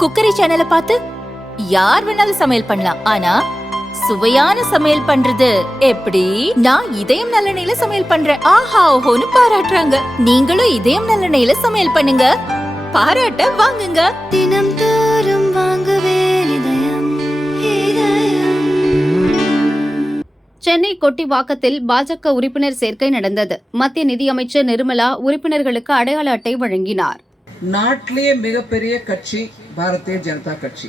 Cookery சேனலை பார்த்து யார் வேணாலும் சமையல் பண்ணலாம். ஆனா சுவையான சமையல் பண்றது எப்படி? நான் இதயம் நல்லெண்ணெயில சமையல் பண்றேன். ஆஹா ஓஹோன்னு பாராட்டுறாங்க. நீங்களும் இதயம் நல்லெண்ணெயில சமையல் பண்ணுங்க. பாராட்ட வாங்குங்க. தினம் தோறும் வாங்குவே இதயம் இதயம். சென்னை கொட்டிவாக்கத்தில் பாஜக உறுப்பினர் சேர்க்கை நடந்தது. மத்திய நிதியமைச்சர் நிர்மலா உறுப்பினர்களுக்கு அடையாள அட்டை வழங்கினார். நாட்டிலேயே மிகப்பெரிய கட்சி பாரதிய ஜனதா கட்சி.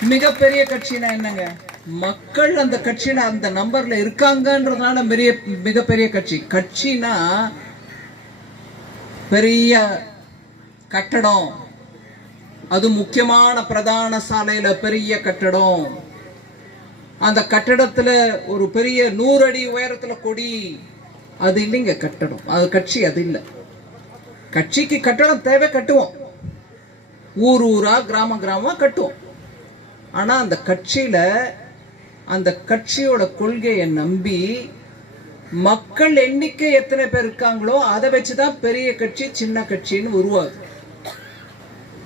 மிகப்பெரிய கட்சினா என்னங்க? மக்கள் அந்த கட்சியில அந்த நம்பர்ல இருக்காங்கன்றதுனால பெரிய மிகப்பெரிய கட்சி. கட்சினா பெரிய கட்டடம். அது முக்கியமான பிரதான சாலையில பெரிய கட்டடம். அந்த கட்டடத்துல ஒரு பெரிய நூறு அடி உயரத்துல கொடி. அது இல்லைங்க கட்டடம். அது கட்சி அது இல்லை. கட்சிக்கு கட்டணம் தேவை கட்டுவோம். ஊர் ஊரா கிராம கிராமமா கட்டுவோம். ஆனா அந்த கட்சியில அந்த கட்சியோட கொள்கையை நம்பி மக்கள் எண்ணிக்கை எத்தனை பேர் இருக்காங்களோ அதை வச்சுதான் பெரிய கட்சி சின்ன கட்சின்னு உருவாகுது.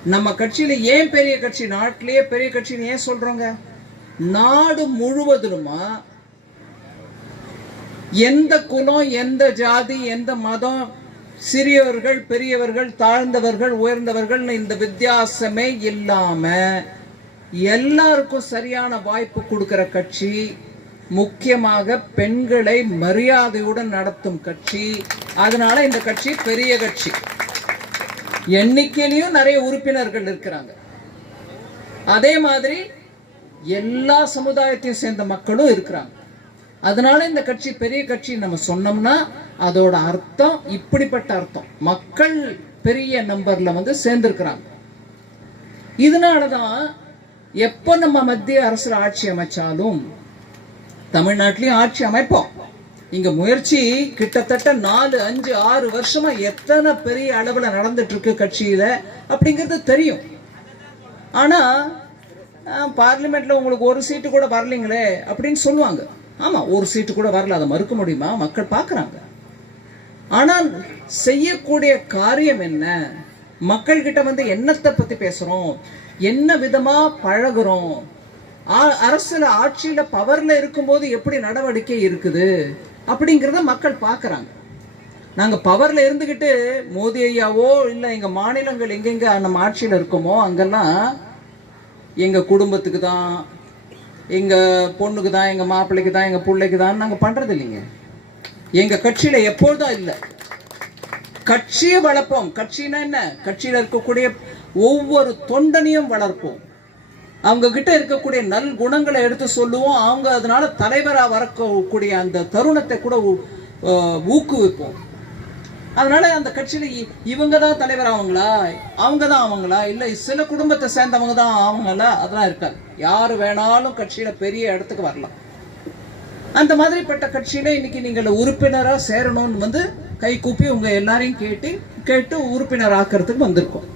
நம்ம கட்சியில ஏன் பெரிய கட்சி நாட்டிலேயே பெரிய கட்சின்னு ஏன் சொல்றோங்க? நாடு முழுவதிலுமா எந்த குலம் எந்த ஜாதி எந்த மதம் சிறியவர்கள் பெரியவர்கள் தாழ்ந்தவர்கள் உயர்ந்தவர்கள் இந்த வித்தியாசமே இல்லாம எல்லாருக்கும் சரியான வாய்ப்பு கொடுக்கிற கட்சி முக்கியமாக பெண்களை மரியாதையுடன் நடத்தும் கட்சி. அதனால இந்த கட்சி பெரிய கட்சி. எண்ணிக்கையிலையும் நிறைய உறுப்பினர்கள் இருக்கிறாங்க. அதே மாதிரி எல்லா சமுதாயத்தையும் சேர்ந்த மக்களும் இருக்கிறாங்க. அதனால இந்த கட்சி பெரிய கட்சி நம்ம சொன்னோம்னா அதோட அர்த்தம் இப்படிப்பட்ட அர்த்தம். மக்கள் பெரிய நம்பர்ல வந்து சேர்ந்திருக்கிறாங்க. இதனாலதான் எப்ப நம்ம மத்திய அரசு ஆட்சி அமைச்சாலும் தமிழ்நாட்டிலையும் ஆட்சி அமைப்போம். இங்க முயற்சி கிட்டத்தட்ட நாலு அஞ்சு ஆறு வருஷமா எத்தனை பெரிய அளவுல நடந்துட்டு இருக்கு கட்சியில அப்படிங்கிறது தெரியும். ஆனா பார்லிமெண்ட்ல உங்களுக்கு ஒரு சீட்டு கூட வரலைங்களே அப்படின்னு சொல்லுவாங்க. ஆமாம் ஒரு சீட்டு கூட வரல அதை மறுக்க முடியுமா? மக்கள் பார்க்குறாங்க. ஆனால் செய்யக்கூடிய காரியம் என்ன? மக்கள்கிட்ட வந்து என்னத்தை பற்றி பேசுகிறோம் என்ன விதமாக பழகுறோம்? அரசில் ஆட்சியில் பவரில் இருக்கும்போது எப்படி நடவடிக்கை இருக்குது? அப்படிங்கிறத மக்கள் பார்க்குறாங்க. நாங்கள் பவரில் இருந்துக்கிட்டு மோதி ஐயாவோ இல்லை எங்கள் மாநிலங்கள் எங்கெங்கே நம்ம ஆட்சியில் இருக்கோமோ அங்கெல்லாம் எங்கள் குடும்பத்துக்கு தான் எங்கள் பொண்ணுக்கு தான் எங்கள் மாப்பிள்ளைக்கு தான் எங்கள் பிள்ளைக்கு தான் நாங்கள் பண்ணுறது இல்லைங்க எங்கள் கட்சியில் எப்பொழுதும் இல்லை. கட்சியை வளர்ப்போம். கட்சினா என்ன? கட்சியில் இருக்கக்கூடிய ஒவ்வொரு தொண்டனையும் வளர்ப்போம். அவங்க கிட்ட இருக்கக்கூடிய நல் குணங்களை எடுத்து சொல்லுவோம். அவங்க அதனால தலைவராக வரக்கூடிய அந்த தருணத்தை கூட ஊ- ஊக்குவிப்போம். அதனால அந்த கட்சியில இ- இவங்க தான் தலைவர் ஆவாங்களா அவங்க தான் ஆவாங்களா இல்ல சில குடும்பத்தை சேர்ந்தவங்க தான் ஆவாங்களா அதெல்லாம் இருக்காது. யாரு வேணாலும் கட்சியில பெரிய இடத்துக்கு வரலாம். அந்த மாதிரிப்பட்ட கட்சியில இன்னைக்கு நீங்கள் உறுப்பினராக சேரணும்னு வந்து கை கூப்பி உங்க எல்லாரையும் கேட்டு கேட்டு உறுப்பினர் ஆக்கிறதுக்கு வந்திருக்கோம்.